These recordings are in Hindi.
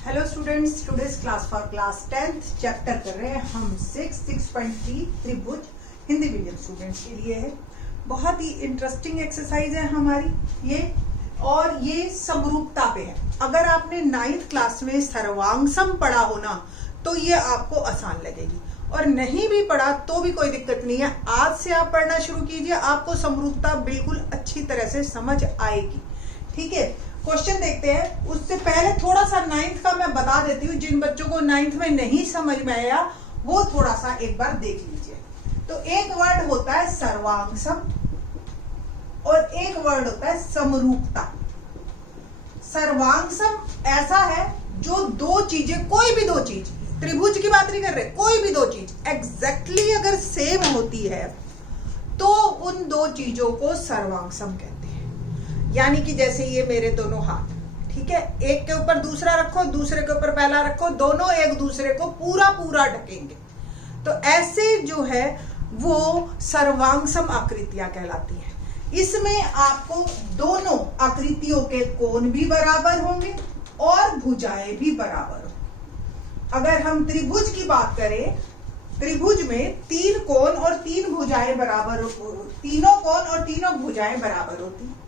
Hello students, today's class for class 10th chapter कर रहे हैं हम 6.3 त्रिभुज हिंदी मीडियम स्टूडेंट्स के लिए है। बहुत ही इंटरेस्टिंग एक्सरसाइज है हमारी ये, और ये समरूपता पे है। अगर आपने 9th क्लास में सर्वांगसम पढ़ा हो ना तो ये आपको आसान लगेगी, और नहीं भी पढ़ा तो भी कोई दिक्कत नहीं है। आज से आप पढ़ना शुरू कीजिए, आपको समरूपता बिल्कुल अच्छी तरह से समझ आएगी। ठीक है, क्वेश्चन देखते हैं। उससे पहले थोड़ा सा 9th का मैं बता देती हूँ, जिन बच्चों को 9th में नहीं समझ में आया वो थोड़ा सा एक बार देख लीजिए। तो एक वर्ड होता है सर्वांगसम और एक वर्ड होता है समरूपता। सर्वांगसम ऐसा है जो दो चीजें, कोई भी दो चीज, त्रिभुज की बात नहीं कर रहे, कोई भी दो चीज एग्जैक्टली अगर सेम होती है तो उन दो चीजों को सर्वांगसम कहते हैं। यानी कि जैसे ये मेरे दोनों हाथ, ठीक है, एक के ऊपर दूसरा रखो, दूसरे के ऊपर पहला रखो, दोनों एक दूसरे को पूरा पूरा ढकेंगे, तो ऐसे जो है वो सर्वांगसम आकृतियां कहलाती हैं। इसमें आपको दोनों आकृतियों के कोण भी बराबर होंगे और भुजाएं भी बराबर होंगी। अगर हम त्रिभुज की बात करें, त्रिभुज में 3 कोण और 3 भुजाएं बराबर, तीनों कोण और तीनों भुजाएं बराबर होती हैं।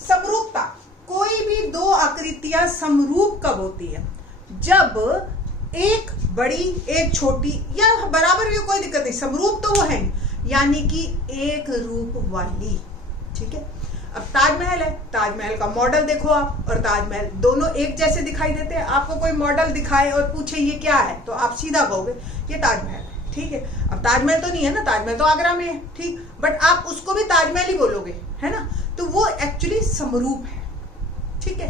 समरूपता, कोई भी दो आकृतियां समरूप कब होती है? जब एक बड़ी एक छोटी, या बराबर भी कोई दिक्कत नहीं, समरूप तो वो है, यानी कि एक रूप वाली। ठीक है, अब ताजमहल है, ताजमहल का मॉडल देखो आप और ताजमहल दोनों एक जैसे दिखाई देते हैं। आपको कोई मॉडल दिखाए और पूछे ये क्या है तो आप सीधा कहोगे ये ताजमहल है। ठीक है, अब ताजमहल तो नहीं है ना, ताजमहल तो आगरा में है, ठीक, बट आप उसको भी ताजमहल ही बोलोगे, है ना, तो वो एक्चुअली समरूप है। ठीक है,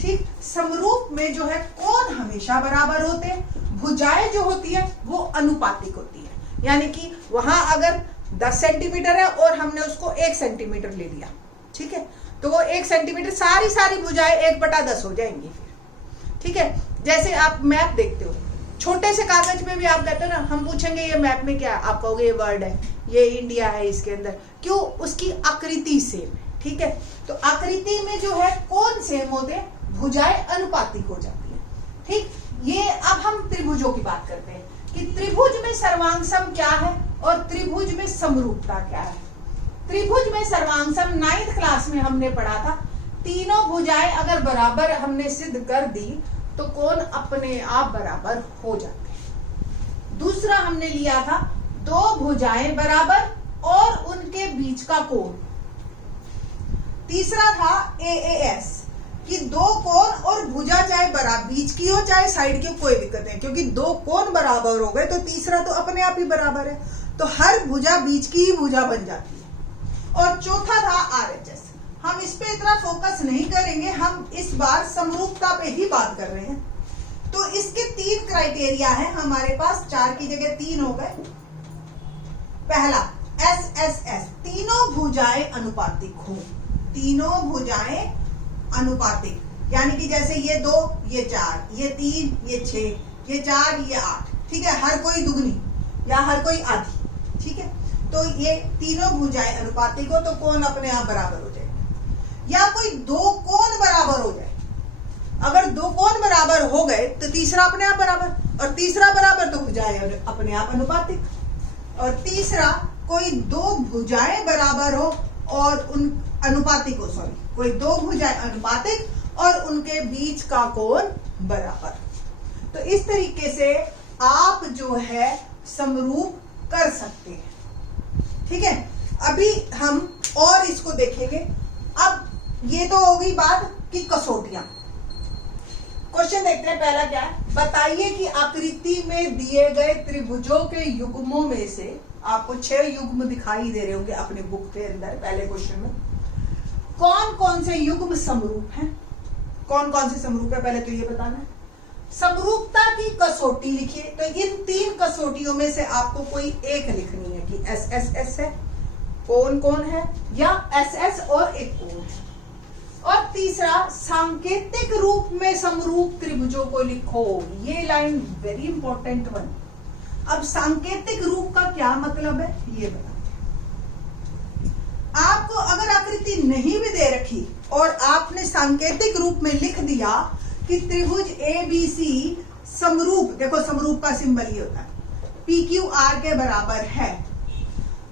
ठीक, समरूप में जो है कोण हमेशा बराबर होते हैं, भुजाएं जो होती है वो अनुपातिक होती है। यानी कि वहां अगर 10 सेंटीमीटर है और हमने उसको 1 सेंटीमीटर ले लिया, ठीक है, तो वो 1 सेंटीमीटर सारी भुजाएं 1/10 हो जाएंगी फिर। ठीक है, जैसे आप मैप देखते हो, छोटे से कागज पे भी आप कहते हो ना, हम पूछेंगे ये मैप में क्या है, आप कहोगे ये वर्ड है, ये इंडिया है, इसके अंदर क्यों? उसकी आकृति सेम है। ठीक है, तो आकृति में जो है कोण सेम होते हैं, भुजाएं अनुपातिक हो जाती है। ठीक, ये अब हम त्रिभुजों की बात करते हैं कि त्रिभुज में सर्वांगसम क्या है और त्रिभुज में समरूपता क्या है। त्रिभुज में सर्वांगसम 9th क्लास में हमने पढ़ा था, तीनों भुजाएं अगर बराबर हमने सिद्ध कर दी तो कोण अपने आप बराबर हो जाते हैं। दूसरा हमने लिया था दो भुजाएं बराबर और उनके बीच का कोण। तीसरा था AAS कि दो कोण और भुजा चाहे बराबर बीच की हो चाहे साइड की हो, कोई दिक्कत नहीं, क्योंकि दो कोण बराबर हो गए तो तीसरा तो अपने आप ही बराबर है, तो हर भुजा बीच की ही भुजा बन जाती है। और चौथा था RHS। हम इस पे इतना फोकस नहीं करेंगे, हम इस बार समरूपता पे ही बात कर रहे हैं। तो इसके 3 क्राइटेरिया है हमारे पास, 4 की जगह 3 हो गए। पहला SSS, तीनों भुजाएं अनुपातिक हो, तीनों भुजाएं अनुपातिक, यानी कि जैसे ये 2 ये 4 ये 3 ये 6 ये 4 ये 8, ठीक है, हर कोई दुगनी या हर कोई आधी। ठीक है, तो ये तीनों भुजाएं अनुपातिक हो तो कोण अपने आप बराबर हो जाए। या कोई दो कोण बराबर हो जाए, अगर दो कोण बराबर हो गए तो तीसरा अपने आप बराबर, और तीसरा बराबर तो भुजाएं अपने आप अनुपातिक। और तीसरा कोई दो भुजाएं बराबर हो और उन अनुपातिक हो, सॉरी, कोई दो भुजाएं अनुपातिक और उनके बीच का कोण बराबर। तो इस तरीके से आप जो है समरूप कर सकते हैं। ठीक है, अभी हम और इसको देखेंगे। अब ये तो हो गई बात कि कसौटियां। क्वेश्चन देखते हैं, पहला क्या है, बताइए कि आकृति में दिए गए त्रिभुजों के युग्मों में से, आपको 6 युग्म दिखाई दे रहे होंगे अपने बुक के अंदर, पहले क्वेश्चन में कौन कौन से युग्म समरूप हैं, कौन कौन से समरूप है, पहले तो ये बताना है। समरूपता की कसौटी लिखिए, तो इन 3 कसौटियों में से आपको कोई एक लिखनी है कि SSS है, कौन कौन है, या SS और एक कोण है। और तीसरा, सांकेतिक रूप में समरूप त्रिभुजों को लिखो, ये लाइन वेरी इंपॉर्टेंट वन। अब सांकेतिक रूप का क्या मतलब है ये बताते हैं। आपको अगर आकृति नहीं भी दे रखी और आपने सांकेतिक रूप में लिख दिया कि त्रिभुज ABC समरूप, देखो समरूप का सिंबल ये होता है, PQR के बराबर है,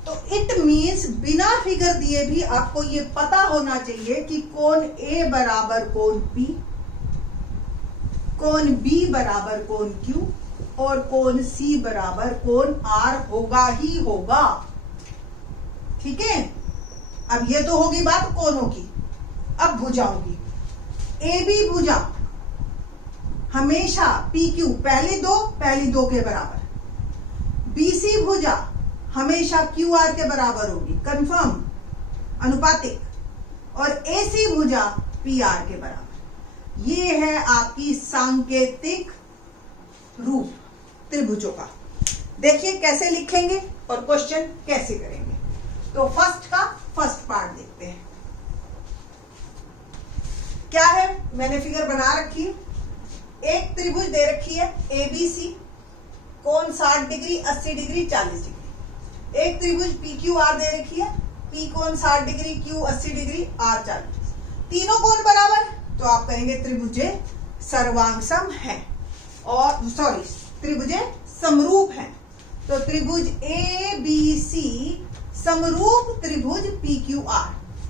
तो इट मीन्स बिना फिगर दिए भी आपको ये पता होना चाहिए कि कोण A बराबर कोण P, कोण B बराबर कोण Q और कोण C बराबर कोण R होगा ही होगा। ठीक है, अब ये तो होगी बात कोणों की। अब भुजाओं की, AB भुजा हमेशा PQ पहली दो के बराबर, BC भुजा हमेशा QR के बराबर होगी, कंफर्म, अनुपातिक, और AC भुजा PR के बराबर। ये है आपकी सांकेतिक रूप त्रिभुजों का। देखिए कैसे लिखेंगे और क्वेश्चन कैसे करेंगे। तो फर्स्ट पार्ट देखते हैं। क्या है, मैंने फिगर बना रखी है। एक त्रिभुज दे रखी है ABC, कोण 60 डिग्री, 80 डिग्री, 40 डिग्री। एक त्रिभुज PQR दे रखी है, P कोण 60 डिग्री, Q 80 डिग्री, R 40। तीनों कोण बराबर, तो आप कहेंगे त्रिभुजे सर्वांगसम है, और सॉरी त्रिभुजे समरूप है। तो त्रिभुज ABC समरूप त्रिभुज PQR।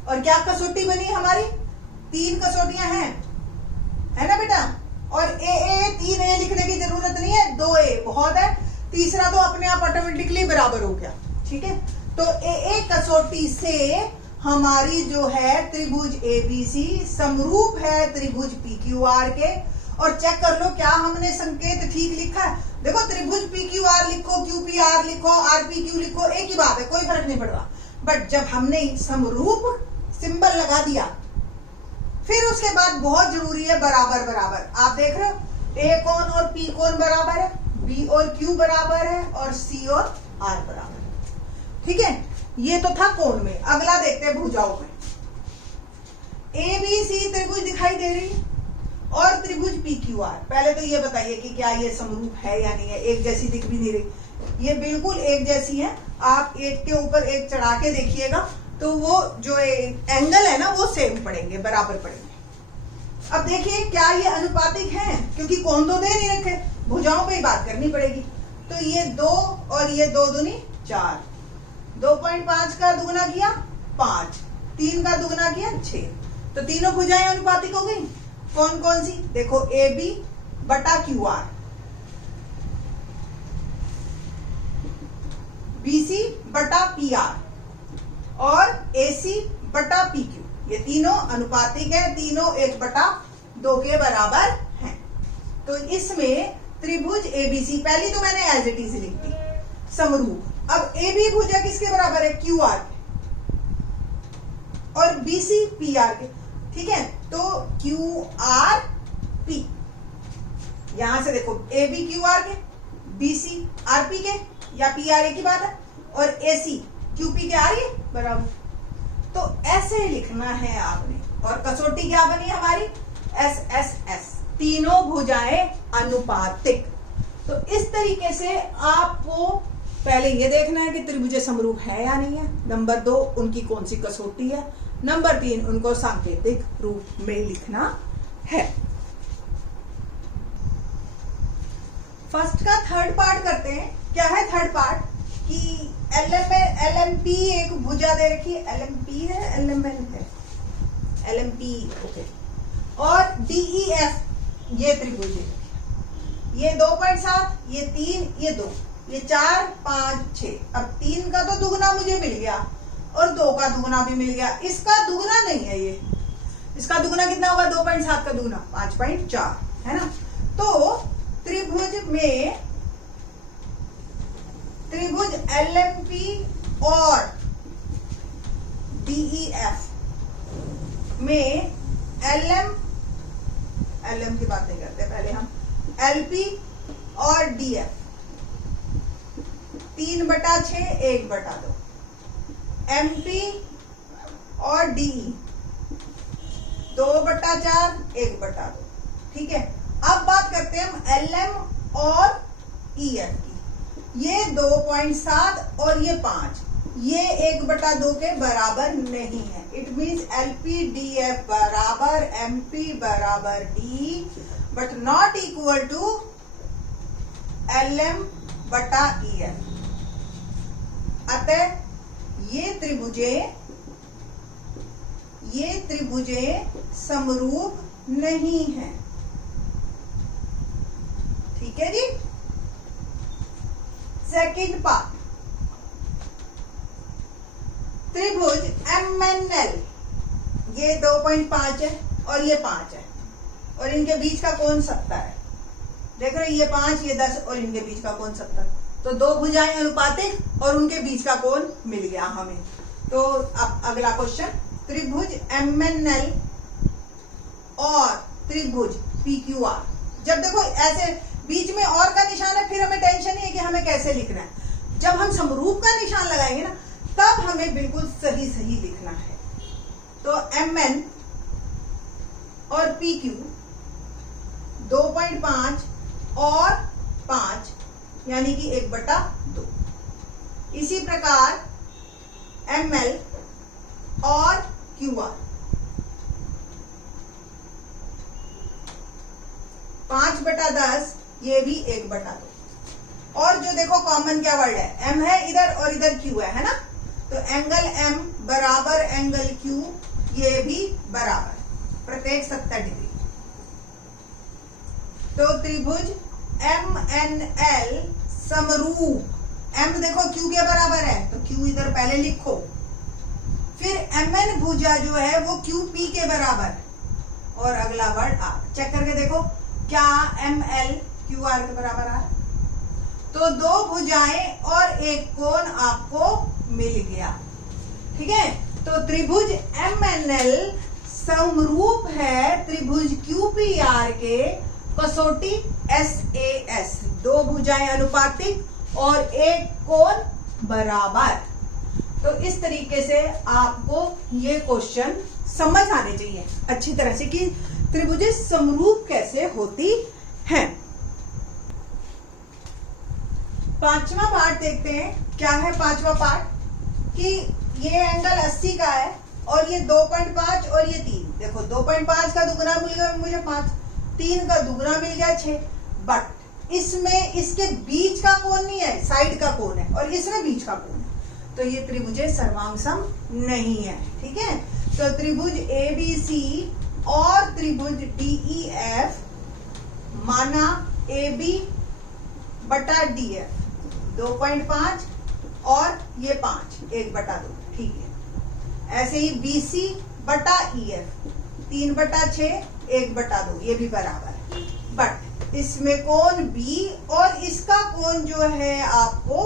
और क्या कसौटी बनी हमारी, 3 कसौटियां हैं, है ना बेटा। और AA 3A लिखने की जरूरत नहीं है, 2A बहुत है, तीसरा तो अपने आप ऑटोमेटिकली बराबर हो गया। ठीक है, तो AA कसौटी से हमारी जो है त्रिभुज ABC समरूप है त्रिभुज PQR के। और चेक कर लो क्या हमने संकेत ठीक लिखा है। देखो त्रिभुज PQR लिखो, QPR लिखो, RPQ लिखो, एक ही बात है, कोई फर्क नहीं पड़ रहा। बट जब हमने समरूप सिंबल लगा दिया, फिर उसके बाद बहुत जरूरी है बराबर बराबर। आप देख रहे हो A कोण और P कोण बराबर है, B और Q बराबर है, और C और R बराबर है। ठीक है, ये तो था कोण में। अगला देखते हैं भुजाओं में। ABC त्रिभुज दिखाई दे रही है और त्रिभुज PQR। पहले तो ये बताइए कि क्या ये समरूप है या नहीं है। एक जैसी दिख भी नहीं रही, ये बिल्कुल एक जैसी है। आप एक के ऊपर एक चढ़ा के देखिएगा तो वो जो एंगल है ना वो सेम पड़ेंगे, बराबर पड़ेंगे। अब देखिए क्या ये अनुपातिक हैं, क्योंकि कोण तो दे नहीं रखे, भुजाओं पे ही बात करनी पड़ेगी। तो ये 2 और ये 2 दूनी 4, 2.5 का दुगना किया 5, 3 का दुगना किया 6, तो तीनों भुजाएं अनुपातिक हो गई। कौन कौन सी, देखो AB बटा QR, BC बटा PR और AC बटा PQ। ये तीनों अनुपातिक है, तीनों 1/2 के बराबर हैं। तो इसमें त्रिभुज ABC पहली तो मैंने एज इट इज लिख दी समरूप। अब AB भुजा किसके बराबर है, QR के, और BC PR के। ठीक है, तो QRP, यहां से देखो AB QR के, BC RP के, या PR एक ही बात है, और AC QP के आ रही है बराबर। तो ऐसे लिखना है आपने। और कसौटी क्या बनी हमारी, SSS, तीनों भुजाएं अनुपातिक। तो इस तरीके से आपको पहले ये देखना है कि त्रिभुज समरूप है या नहीं है। नंबर 2 उनकी कौन सी कसौटी है। नंबर 3 उनको सांकेतिक रूप में लिखना है। फर्स्ट का थर्ड पार्ट करते हैं। क्या है थर्ड पार्ट, कि LMP एक भुजा दे रखी है, LMP है, LMN है, LMP ओके, और DEF ये त्रिभुज है। ये 2.7, ये 3, ये 2, ये 4, 5, 6। अब 3 का तो दुगना मुझे मिल गया और 2 का दुगना भी मिल गया। इसका दुगना नहीं है ये, इसका दुगना कितना होगा, 2.7 का दुगना 5.4 है ना। तो त्रिभुज में त्रिभुज LMP और DEF में LM की बात नहीं करते, पहले हम LP और DF 3/6 1/2, MP और DE 2/4 1/2। ठीक है, अब बात करते हैं हम LM और EF की। ये 2.7 और ये 5, ये 1/2 के बराबर नहीं है। इट मीन्स LP DF बराबर MP बराबर DE but not equal to LM बटा EF। अतः ये त्रिभुजे समरूप नहीं है। ठीक है जी। सेकंड पार्ट, त्रिभुज MNL, ये 2.5 है और ये 5 है और इनके बीच का कोण 70 है। देख रहे हो, ये 5, ये 10 और इनके बीच का कोण 70। तो दो भुजाएं अनुपातिक और उनके बीच का कोण मिल गया हमें। तो अब अगला क्वेश्चन, त्रिभुज MNL और त्रिभुज PQR। जब देखो ऐसे बीच में और का निशान है, फिर हमें टेंशन नहीं है कि हमें कैसे लिखना है। जब हम समरूप का निशान लगाएंगे ना, तब हमें बिल्कुल सही सही लिखना है। तो MN और PQ 2.5 और 5 यानी कि 1/2। इसी प्रकार ML और QR 5/10, ये भी 1/2। और जो देखो कॉमन क्या वर्ड है, M है इधर और इधर Q है ना। तो एंगल M बराबर एंगल Q, ये भी बराबर, प्रत्येक 70 डिग्री। तो त्रिभुज MNL समरूप, M देखो Q के बराबर है तो Q इधर पहले लिखो, फिर MN भुजा जो है वो QP के बराबर, और अगला वर्ड R। चेक करके देखो क्या ML QR के बराबर आ रहा है। तो दो भुजाएं और एक कोण आपको मिल गया। ठीक है। तो त्रिभुज MNL समरूप है त्रिभुज QPR के कसौटी SAS, दो भुजाएं अनुपातिक और एक कोण बराबर। तो इस तरीके से आपको ये क्वेश्चन समझ आने चाहिए अच्छी तरह से कि त्रिभुजें समरूप कैसे होती हैं। पांचवा पार्ट देखते हैं। क्या है पांचवा पार्ट, कि ये एंगल 80 का है और ये 2.5 और ये 3। देखो 2.5 का दुगना मिल गया मुझे 5, 3 का दुगना मिल गया 6। बट इसमें इसके बीच का कोण नहीं है, साइड का कोण है, और इसमें बीच का कोण है। तो ये त्रिभुज सर्वांगसम नहीं है। ठीक है। तो त्रिभुज ABC और त्रिभुज DEF माना AB बटा DF 2.5 और ये 5 1/2। ठीक है। ऐसे ही BC बटा EF 3/6 1/2, ये भी बराबर। बट इसमें कोण B और इसका कोण जो है आपको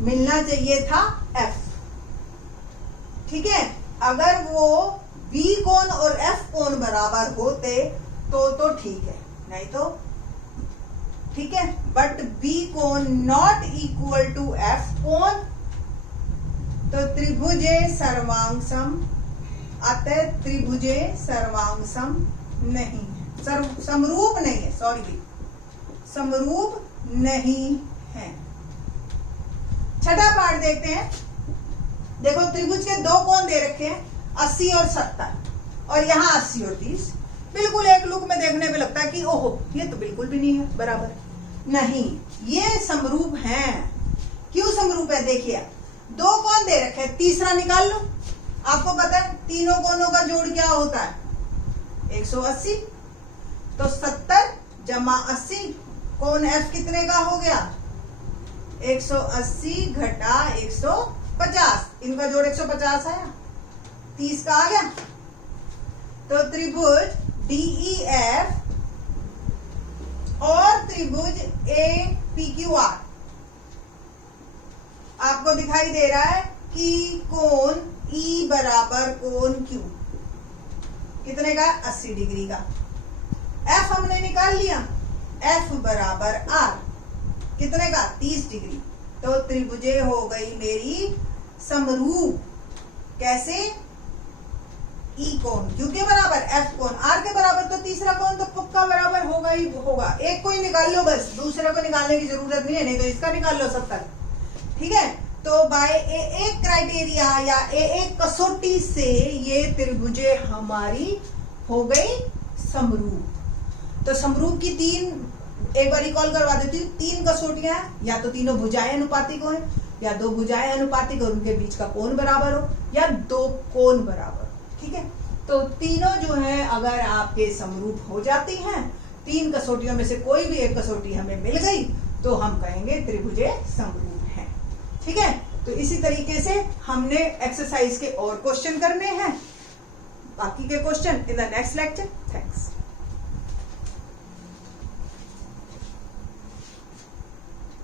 मिलना चाहिए था F। ठीक है। अगर वो B कोण और F कोण बराबर होते तो ठीक है, नहीं तो ठीक है। बट B कोण नॉट इक्वल टू F कोण, तो त्रिभुजे सर्वांगसम, अतः त्रिभुजे सर्वांगसम नहीं है, समरूप नहीं है, सॉरी समरूप नहीं है। छठा पार्ट देखते हैं। देखो त्रिभुज के दो कोण दे रखे हैं 80 और 70, और यहाँ 80 और 30। बिल्कुल एक लुक में देखने पे लगता है कि ओहो ये तो बिल्कुल भी नहीं है बराबर। नहीं, ये समरूप हैं। क्यों समरूप है, देखिए दो कोण दे रखे हैं, तीसरा निकाल लो। आपको पता है तीनों कोणों का जोड़ क्या होता है 180। तो 70 जमा 80, कोण F कितने का हो गया 180 घटा 150, इनका जोड़ 150 आया, 30 का आ गया। तो त्रिभुज DEF और त्रिभुज APQR आपको दिखाई दे रहा है कि कोण E बराबर कोण Q कितने का 80 डिग्री का। F हमने निकाल लिया, F बराबर R कितने का 30 डिग्री। तो त्रिभुजे हो गई मेरी समरूप। कैसे, E कोण Q के बराबर, F कोण R के बराबर, तो तीसरा कोण तो पक्का बराबर होगा ही होगा। एक को ही निकाल लो बस, दूसरे को निकालने की जरूरत नहीं है, नहीं तो इसका निकाल लो 70। ठीक है। तो बाय एक क्राइटेरिया या एक कसौटी से ये त्रिभुजे हमारी हो गई समरूप। तो समरूप की एक बार रिकॉल करवा देती हूँ, 3 कसौटियां हैं, या तो तीनों भुजाएं अनुपातिक हो, या 2 भुजाएं अनुपातिक और उनके बीच का कोण बराबर हो, या 2 कोण बराबर। ठीक है, तो तीनों जो है अगर आपके समरूप हो जाती हैं, 3 कसौटियों में से कोई भी एक कसौटी हमें मिल गई तो हम कहेंगे त्रिभुजे समरूप हैं। ठीक है, तो इसी तरीके से हमने एक्सरसाइज के और क्वेश्चन करने हैं, बाकी के question in the next lecture. Thanks.